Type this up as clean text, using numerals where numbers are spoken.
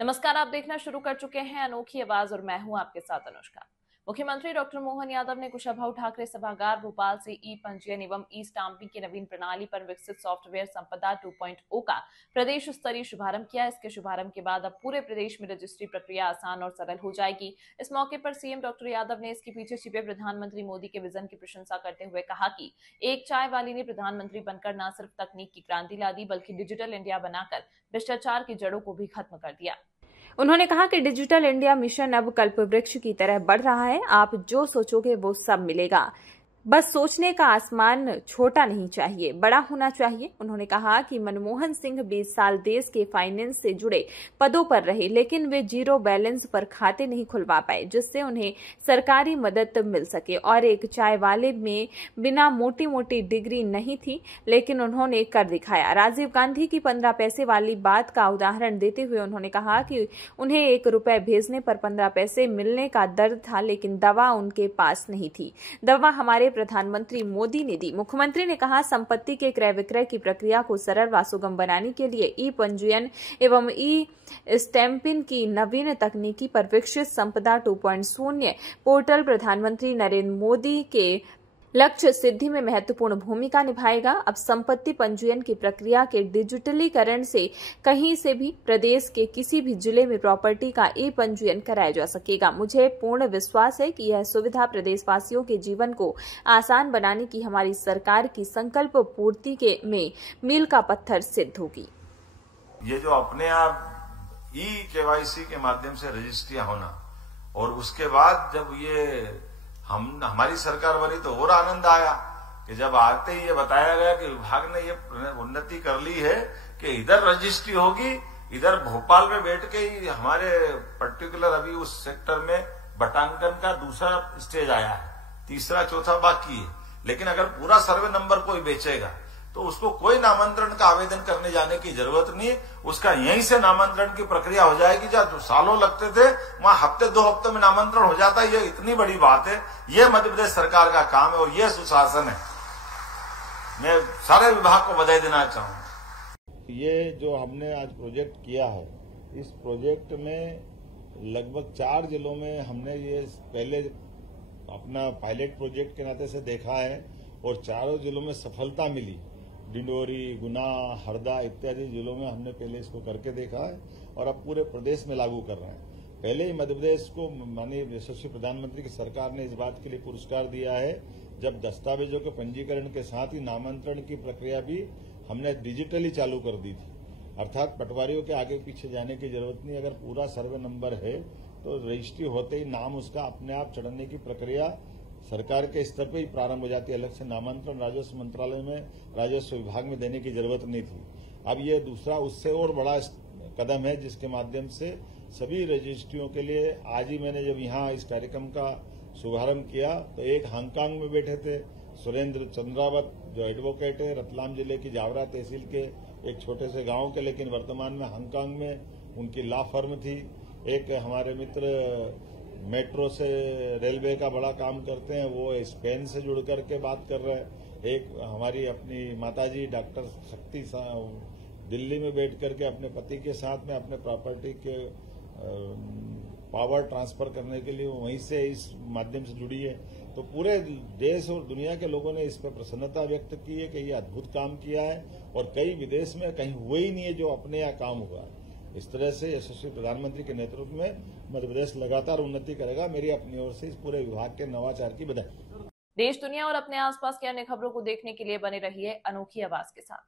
नमस्कार, आप देखना शुरू कर चुके हैं अनोखी आवाज और मैं हूं आपके साथ अनुष्का। मुख्यमंत्री डॉक्टर मोहन यादव ने कुशाभाऊ ठाकरे सभागार भोपाल से ई पंजीयन एवं ई स्टाम्पिंग की नवीन प्रणाली पर विकसित सॉफ्टवेयर संपदा 2.0 का प्रदेश स्तरीय शुभारंभ किया। इसके शुभारंभ के बाद अब पूरे प्रदेश में रजिस्ट्री प्रक्रिया आसान और सरल हो जाएगी। इस मौके पर सीएम डॉक्टर यादव ने इसके पीछे छिपे प्रधानमंत्री मोदी के विजन की प्रशंसा करते हुए कहा कि एक चाय वाली ने प्रधानमंत्री बनकर न सिर्फ तकनीक की क्रांति ला दी बल्कि डिजिटल इंडिया बनाकर भ्रष्टाचार की जड़ों को भी खत्म कर दिया। उन्होंने कहा कि डिजिटल इंडिया मिशन अब कल्पवृक्ष की तरह बढ़ रहा है। आप जो सोचोगे वो सब मिलेगा। बस सोचने का आसमान छोटा नहीं चाहिए, बड़ा होना चाहिए। उन्होंने कहा कि मनमोहन सिंह 20 साल देश के फाइनेंस से जुड़े पदों पर रहे, लेकिन वे जीरो बैलेंस पर खाते नहीं खुलवा पाए, जिससे उन्हें सरकारी मदद मिल सके। और एक चाय वाले में बिना मोटी मोटी डिग्री नहीं थी, लेकिन उन्होंने कर दिखाया। राजीव गांधी की 15 पैसे वाली बात का उदाहरण देते हुए उन्होंने कहा कि उन्हें 1 रुपए भेजने पर 15 पैसे मिलने का दर्द था, लेकिन दवा उनके पास नहीं थी। दवा हमारे प्रधानमंत्री मोदी ने दी। मुख्यमंत्री ने कहा, संपत्ति के क्रय विक्रय की प्रक्रिया को सरल व सुगम बनाने के लिए ई पंजीयन एवं ई स्टैंपिंग की नवीन तकनीकी पर विकसित संपदा 2.0 पोर्टल प्रधानमंत्री नरेंद्र मोदी के लक्ष्य सिद्धि में महत्वपूर्ण भूमिका निभाएगा। अब संपत्ति पंजीयन की प्रक्रिया के डिजिटलीकरण से कहीं से भी प्रदेश के किसी भी जिले में प्रॉपर्टी का ई पंजीयन कराया जा सकेगा। मुझे पूर्ण विश्वास है कि यह सुविधा प्रदेशवासियों के जीवन को आसान बनाने की हमारी सरकार की संकल्प पूर्ति के में मील का पत्थर सिद्ध होगी। ये जो अपने आप ई केवाईसी के माध्यम से रजिस्ट्रियां होना और उसके बाद जब ये हमारी सरकार बनी तो और आनंद आया कि जब आते ही ये बताया गया कि विभाग ने ये उन्नति कर ली है कि इधर रजिस्ट्री होगी, इधर भोपाल में बैठ के ही हमारे पर्टिकुलर अभी उस सेक्टर में बटांकन का दूसरा स्टेज आया है, तीसरा चौथा बाकी है। लेकिन अगर पूरा सर्वे नंबर कोई बेचेगा तो उसको कोई नामांतरण का आवेदन करने जाने की जरूरत नहीं, उसका यहीं से नामांतरण की प्रक्रिया हो जाएगी। जहाँ सालों लगते थे वहां हफ्ते 2 हफ्ते में नामांतरण हो जाता है। ये इतनी बड़ी बात है, ये मध्य प्रदेश सरकार का काम है और ये सुशासन है। मैं सारे विभाग को बधाई देना चाहूंगा। ये जो हमने आज प्रोजेक्ट किया है, इस प्रोजेक्ट में लगभग 4 जिलों में हमने ये पहले अपना पायलट प्रोजेक्ट के नाते से देखा है और चारों जिलों में सफलता मिली। डिंडोरी, गुना, हरदा इत्यादि जिलों में हमने पहले इसको करके देखा है और अब पूरे प्रदेश में लागू कर रहे हैं। पहले ही मध्य प्रदेश को माननीय यशस्वी प्रधानमंत्री की सरकार ने इस बात के लिए पुरस्कार दिया है जब दस्तावेजों के पंजीकरण के साथ ही नामांतरण की प्रक्रिया भी हमने डिजिटली चालू कर दी थी। अर्थात पटवारियों के आगे पीछे जाने की जरूरत नहीं। अगर पूरा सर्वे नंबर है तो रजिस्ट्री होते ही नाम उसका अपने आप चढ़ने की प्रक्रिया सरकार के स्तर पर ही प्रारंभ हो जाती है। अलग से नामांतरण राजस्व मंत्रालय में, राजस्व विभाग में देने की जरूरत नहीं थी। अब ये दूसरा उससे और बड़ा कदम है जिसके माध्यम से सभी रजिस्ट्रियों के लिए आज ही मैंने जब यहाँ इस कार्यक्रम का शुभारंभ किया तो एक हांगकांग में बैठे थे सुरेंद्र चंद्रावत जो एडवोकेट है, रतलाम जिले की जावरा तहसील के एक छोटे से गांव के, लेकिन वर्तमान में हांगकांग में उनकी लॉ फर्म थी। एक हमारे मित्र मेट्रो से रेलवे का बड़ा काम करते हैं, वो स्पेन से जुड़ करके बात कर रहे हैं। एक हमारी अपनी माताजी डॉक्टर शक्ति दिल्ली में बैठ करके अपने पति के साथ में अपने प्रॉपर्टी के पावर ट्रांसफर करने के लिए वहीं से इस माध्यम से जुड़ी है। तो पूरे देश और दुनिया के लोगों ने इस पर प्रसन्नता व्यक्त की है कि ये अद्भुत काम किया है और कई विदेश में कहीं हुए ही नहीं है जो अपने यहाँ काम हुआ है। इस तरह से यशस्वी प्रधानमंत्री के नेतृत्व में मध्य प्रदेश लगातार उन्नति करेगा। मेरी अपनी ओर से इस पूरे विभाग के नवाचार की बधाई। देश, दुनिया और अपने आसपास की अन्य खबरों को देखने के लिए बने रहिए अनोखी आवाज के साथ।